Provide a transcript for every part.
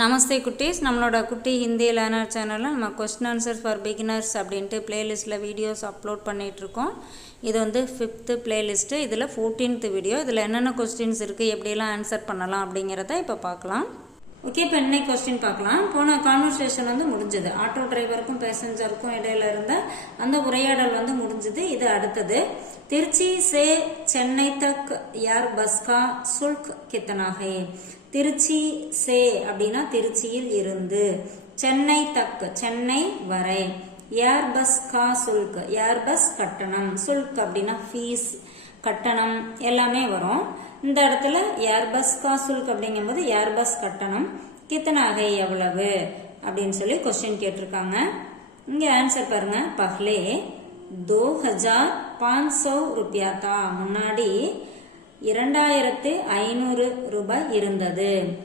நமஸ்தே குட்டீஸ். நம்மளோட குட்டி ஹிந்தி லேர்னர் சேனலில் நம்ம கொஸ்டின் ஆன்சர்ஸ் ஃபார் பிகினர்ஸ் அப்படின்ட்டு பிளேலிஸ்ட்டில் வீடியோஸ் அப்லோட் பண்ணிகிட்ருக்கோம் இது வந்து ஃபிஃப்த்து பிளேலிஸ்ட்டு இதில் ஃபோர்டீன்த்து வீடியோ இதில் என்னென்ன கொஸ்டின்ஸ் இருக்குது எப்படியெல்லாம் ஆன்சர் பண்ணலாம் அப்படிங்கிறத இப்போ பார்க்கலாம். ஓகே இப்போ இன்னைக்கு கொஸ்டின் பார்க்கலாம். போன கான்வர்சேஷன் வந்து முடிஞ்சது. ஆட்டோ டிரைவருக்கும் பேசஞ்சருக்கும் இடையில இருந்த அந்த உரையாடல் வந்து முடிஞ்சது. இது அடுத்தது. திருச்சி சே சென்னை தக் யார் பஸ்கா சுல்க் கித்தனாகே? திருச்சி சே அப்படின்னா திருச்சியில் இருந்து. சென்னை தக் சென்னை வரை. ஏர் பஸ் கா சுல்க்? ஏர் பஸ் கட்டணம்? சுல்க் அப்படின்னா ஃபீஸ் கட்டணம் எல்லாமே வரும். இந்த இடத்துல ஏர்பஸ் காசுல்க் அப்படிங்கும்போது ஏர்பஸ் கட்டணம். கித்தனாகை எவ்வளவு? அப்படின்னு சொல்லி கொஸ்டின் கேட்டிருக்காங்க. இங்க ஆன்சர் பாருங்க. பஹ்லே தோ ஹஜார் பான் சௌ ருபியா தா முன்னாடி இரண்டாயிரத்து ஐநூறு ரூபாய் இருந்தது.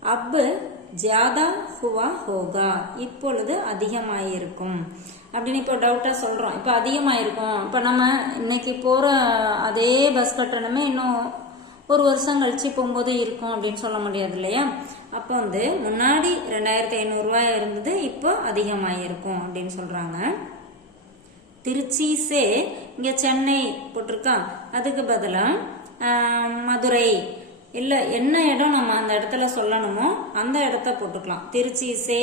அப்பு ஜியாதா ஹுவா ஹோகா. இப்பொழுது அதிகமாயிருக்கும். அப்படின்னு இப்போ டவுட்டாக சொல்கிறோம் இப்போ அதிகமாயிருக்கும். இப்போ நம்ம இன்னைக்கு போகிற அதே பஸ் கட்டணமே இன்னும் ஒரு வருஷம் கழிச்சு போகும்போது இருக்கும் அப்படின்னு சொல்ல முடியாது இல்லையா? அப்போ வந்து முன்னாடி ரெண்டாயிரத்தி ஐநூறுரூவா இருந்தது இப்போ அதிகமாயிருக்கும் அப்படின்னு சொல்கிறாங்க திருச்சி சே இங்கே சென்னை போட்டிருக்கா அதுக்கு பதிலாக மதுரை. இல்லை என்ன இடம் நம்ம அந்த இடத்துல சொல்லணுமோ அந்த இடத்த போட்டுக்கலாம். திருச்சி சே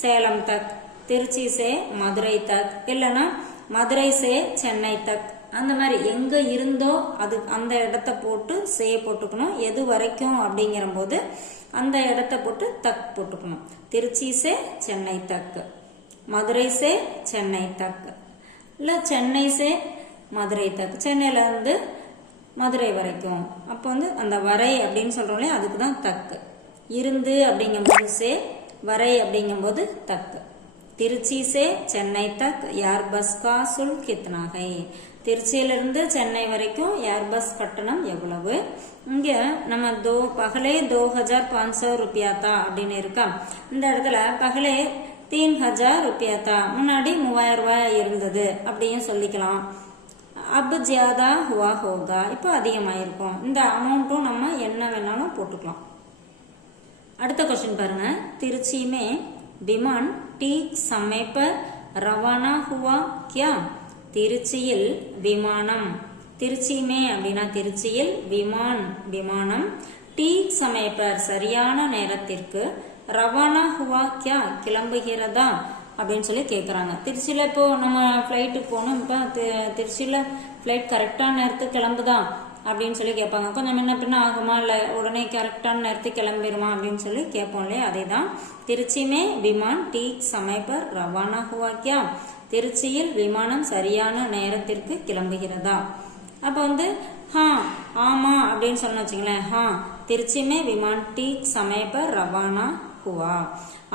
சேலம் தக் திருச்சி சே மதுரை தக். இல்லைன்னா மதுரை சே சென்னை தக். அந்த மாதிரி எங்க இருந்தோ அது அந்த இடத்த போட்டு சே போட்டுக்கணும். எது வரைக்கும் அப்படிங்கிற போது அந்த இடத்த போட்டு தக் போட்டுக்கணும். திருச்சி சே சென்னை தக். மதுரை சே சென்னை தக். இல்லை சென்னை சே மதுரை தக். சென்னையில இருந்து மதுரை வரைக்கும். அப்போ வந்து அந்த வரை அப்படின்னு சொல்றோம் இல்லையா அதுக்கு தான் தக்கு இருந்து அப்படிங்கும்போது சே வரை அப்படிங்கும்போது தக்கு திருச்சி சே சென்னை தக் யார் பஸ் கா சுல் கித்னாகை திருச்சியிலிருந்து சென்னை வரைக்கும் ஏர் பஸ் கட்டணம் எவ்வளவு? இங்கே நம்ம தோ பகலே தோ ஹஜார் பாஞ்ச் சௌ ருபியா தா அப்படின்னு இருக்கா. இந்த இடத்துல பகலே தீன் ஹஜார் ருபியா தா முன்னாடி மூவாயிரம் ரூபாய் இருந்தது அப்படியும் சொல்லிக்கலாம். அப் ஜியாதா ஹுவா ஹோகா இப்போ அதிகமாயிருக்கும். இந்த அமௌண்ட்டும் நம்ம என்ன வேணாலும் போட்டுக்கலாம். அடுத்த கொஸ்டின் பாருங்க. திருச்சியுமே விமான் டீ சமைப்ப ரவானா ஹுவா கியா? திருச்சியில் விமானம். திருச்சியுமே அப்படின்னா திருச்சியில் விமான் விமானம். டீ சமைப்பர் சரியான நேரத்திற்கு ரவானா ஹுவா கியா கிளம்புகிறதா? அப்படின்னு சொல்லி கேட்குறாங்க திருச்சியில் இப்போது நம்ம ஃப்ளைட்டுக்கு போகணும் இப்போ திருச்சியில் ஃப்ளைட் கரெக்டான நேரத்துக்கு கிளம்புதா? அப்படின்னு சொல்லி கேட்பாங்க. கொஞ்சம் முன்ன பின்ன ஆகுமா? இல்லை உடனே கரெக்டான நேரத்துக்கு கிளம்பிடுமா அப்படின்னு சொல்லி கேட்போம் இல்லையா? அதே தான் திருச்சியுமே விமான் டீக் சமைப்பர் ரவானா ஹுவாக்கியா திருச்சியில் விமானம் சரியான நேரத்திற்கு கிளம்புகிறதா? அப்போ வந்து ஹா ஆமா அப்படின்னு சொன்ன வச்சுங்களேன் ஹா திருச்சியுமே விமான் டீக் சமைப்பர் ரவானா ஹுவா.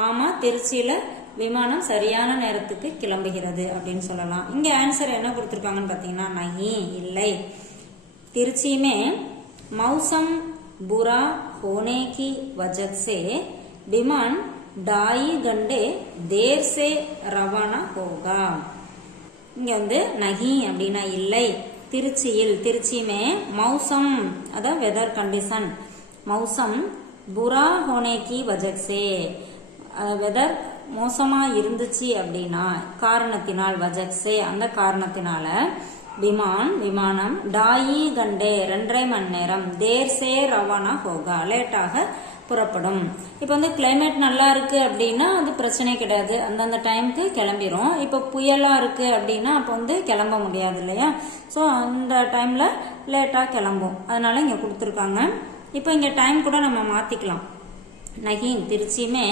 ஆமா திருச்சியில விமானம் சரியான நேரத்துக்கு கிளம்புகிறது அப்படின்னு சொல்லலாம். இங்க ஆன்சர் என்ன கொடுத்துருக்காங்கன்னு பாத்தீங்கன்னா நகி இல்லை. तिरछी में मौसम बुरा होने की वजह से विमान ढाई घंटे देर से रवाना होगा இங்க வந்து நகி அப்படின்னா இல்லை திருச்சியில் திருச்சியுமே மௌசம் அதான் வெதர் கண்டிஷன் மௌசம் புரா ஹோனேக்கி வஜக்சே வெதர் மோசமா இருந்துச்சு அப்படின்னா காரணத்தினால் வஜக்சே அந்த காரணத்தினால விமான் விமானம் டாயி கண்டே ரெண்டரை மணி நேரம். தேர் சே ரவானா ஹோகா. லேட்டாக புறப்படும். இப்போ வந்து கிளைமேட் நல்லா இருக்கு அப்படின்னா அது பிரச்சனை கிடையாது. அந்தந்த டைமுக்கு கிளம்பிரும். இப்போ புயலாக இருக்கு அப்படின்னா அப்போ வந்து கிளம்ப முடியாது இல்லையா? ஸோ அந்த டைமில் லேட்டாக கிளம்பும். அதனால இங்கே கொடுத்துருக்காங்க. இப்போ இங்கே டைம் கூட நம்ம மாற்றிக்கலாம் நகீன் திருச்சியுமே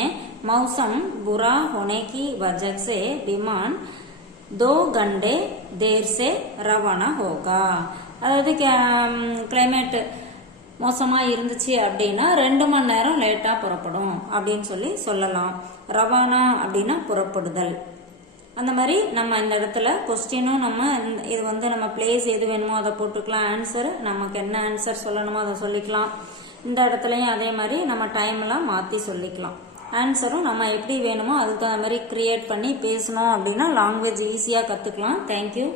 மௌசம் புரா ஹொனேகி வஜக்ஸே விமான் दो घंटे देर से रवाना होगा அதாவது கிளைமேட் மோசமாக இருந்துச்சு அப்படின்னா ரெண்டு மணி நேரம் லேட்டாக புறப்படும் அப்படின்னு சொல்லி சொல்லலாம் ரவானா அப்படின்னா புறப்படுதல் அந்த மாதிரி நம்ம இந்த இடத்துல கொஸ்டினும் நம்ம இது வந்து நம்ம பிளேஸ் எது வேணுமோ அதை போட்டுக்கலாம் ஆன்சர் நமக்கு என்ன ஆன்சர் சொல்லணுமோ அதை சொல்லிக்கலாம் இந்த இடத்துலையும் அதே மாதிரி நம்ம டைம்லாம் மாற்றி சொல்லிக்கலாம் ஆன்சரும் நம்ம எப்படி வேணுமோ அதுக்கு தகுந்த மாதிரி க்ரியேட் பண்ணி பேசணும் அப்படின்னா லாங்குவேஜ் ஈஸியாக கற்றுக்கலாம் தேங்க்யூ